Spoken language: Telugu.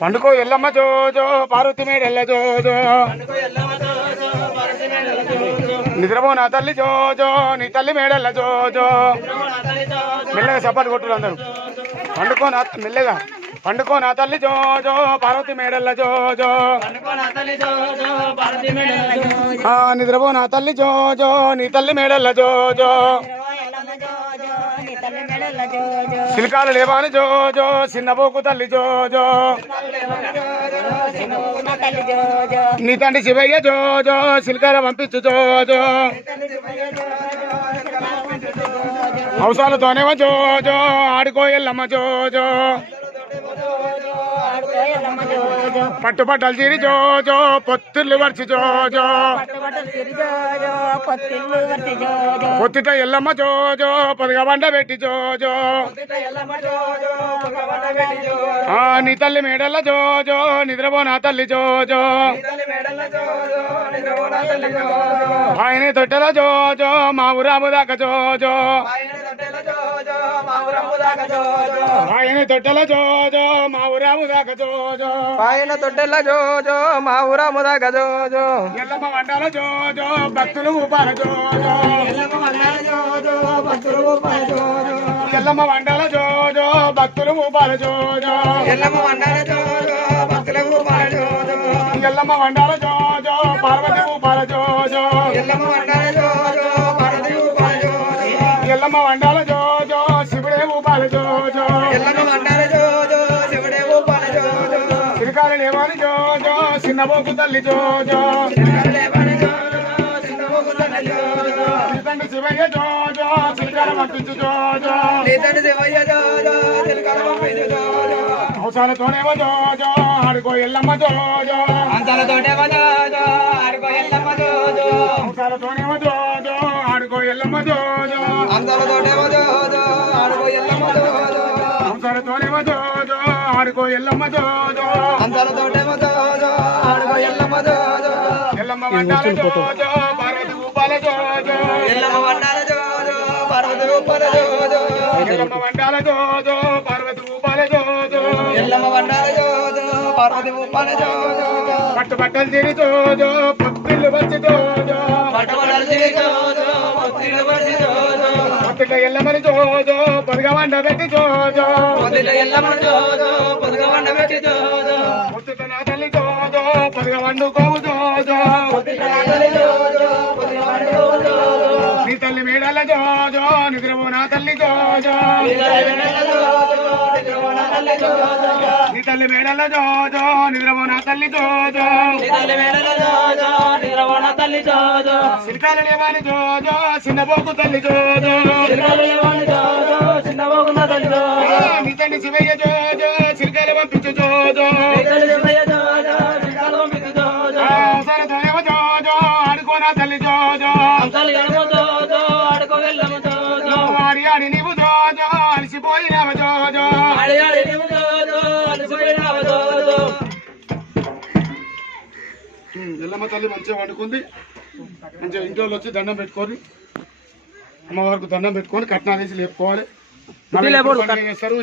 పండుకో ఎల్లమ్మ జోజో పార్వతి మేడెల్ల జోజో నిద్రపో నా తల్లి జోజో నీ తల్లి మేడెల్ల జోజో మెల్లగా సపాటు కొట్టురు అందరు పండుకో నా మెల్లగా పండుకో నా తల్లి జోజో పార్వతి మేడెల్ల జోజో నిద్రపో నా తల్లి జోజో నీ తల్లి మేడెల్ల జోజో సిలికాలు లేవాని జోజో చిన్నబోకు తల్లి జోజో నీ తండ్రి శివయ్య జోజో సిలికాల పంపించు జోజో అవసరాలతోనేమో జోజో ఆడుకో ఎల్లమ్మ జోజో పట్టుబట్టలు తీరి జోజో పొత్తిళ్ళు వరిచి జోజో పొత్తిట ఎల్లమ్మ జోజో పొదగ బండ పెట్టి జోజో నీ తల్లి మేడల్ల జోజో నిద్రపో నా తల్లి జోజో ఆయన తొట్టెల జోజో మా ఊరాము దాకా జోజో ఆయన తొట్టెల జోజో మా ఊరాము దాకా జోజో ఆయన తొట్టెల జోజో మా ఊరాము దాకా జోజో ఎల్లమ్మ వండాల జోజో భక్తులు ఊపాల జోజో ఎల్లమ్మ వండాల జోజో భక్తులు ఊపాల జోజో ఎల్లమ్మ వండాల జోజో భక్తులు ఊపాల జోజో ఎల్లమ్మ వండాల జోజో భక్తులు ఊపాల జోజో ఎల్లమ్మ వండాల జోజో పార్వతి ఊపాల జోజో ఎల్లమ్మ వండాల జోజో పార్వతి ఊపాల జోజో ఎల్లమ్మ వండాల జోజో శివుడే ఊపాల జోజో ఎల్లమ్మ వండాల జోజో శివుడే ఊపాల జోజో సిరికాలు లేవాని జోజో చిన్నబోకు తల్లి జోజో తండ్రి శివయ్య జోజో సిరికాల పంపించు జోజో అవసరాలతోనేమో జోజో ఆడుకో ఎల్లమ్మ జోజో అంతలతోటేమో జోజో ఆడుకో ఎల్లమ్మ జోజో అవసరాలతోనేమో జోజో ఆడుకో ఎల్లమ్మ జోజో అంతలతోటేమో జోజో ఆడుకో ఎల్లమ్మ జోజో అవసరాలతోనేమో జోజో ఆడుకో ఎల్లమ్మ జోజో అంతలతోటేమో జోజో ఆడుకో ఎల్లమ్మ జోజో ఎల్లమ్మ వండాల జోజో పార్వతి ఊపాల జోజో ఎల్లమ్మ వండాల జోజో పార్వతి ఊపాల జోజో ఎల్లమ్మ వండాల జోజో పార్వతి ఊపాల జోజో ఎల్లమ్మ వండాల జోజో పార్వతి ఊపాల జోజో పట్టుబట్టలు తిరి జోజో పొత్తిళ్ళు వచ్చి జోజో పట్టుబట్టలు తిరి జోజో పొత్తిళ్ళు వచ్చి జోజో పొత్తిళ్ళ ఎల్లమ్మని జోజో పొదగ వండ పెట్టి జోజో పొత్తిళ్ళ ఎల్లమ్మ జోజో పొదగ వండ పెట్టి జోజో పొత్తిట నా తల్లి జోజో పొదగ వండుకోవు జోజో పొత్తిళ్ళ నా తల్లి జోజో పొదగ వండుకోవు జోజో నీ తల్లి మేడల జోజో నిద్రపో నా తల్లి జోజో నీ తల్లి మేడల జోజో నిద్రపో నా తల్లి జోజో నీ తల్లి మేడల జోజో నిద్రపో నా తల్లి జోజో నీ తల్లి మేడల జోజో నిద్రపో నా తల్లి జోజో సిరికాల లేవాని జోజో చిన్నబోకు తల్లి జోజో సిరికాల లేవాని జోజో చిన్నబోకు నా తల్లి జోజో నీ తండ్రి శివయ్య జోజో సిరికాల పంపించు జోజో నీ తల్లి శివయ్య జోజో సిరికాల పంపించు జోజో అవసరతోనేమో జోజో ఆడుకో నా తల్లి జోజో అంతలు ఎడమ జోజో ఆడుకో వెళ్ళమ జోజో ఆడి ఆడి నీవు జోజో అలసిపోయినావ జోజో ఆడి ఆడి నీవు జోజో అలసిపోయినావ జోజో ఎల్లమ్మ తల్లి మంచిగా వండుకుంది మంచిగా ఇంట్లో వచ్చి దండం పెట్టుకొని అమ్మవారికి దండం పెట్టుకొని కట్నాలు వేసి లేపుకోవాలి.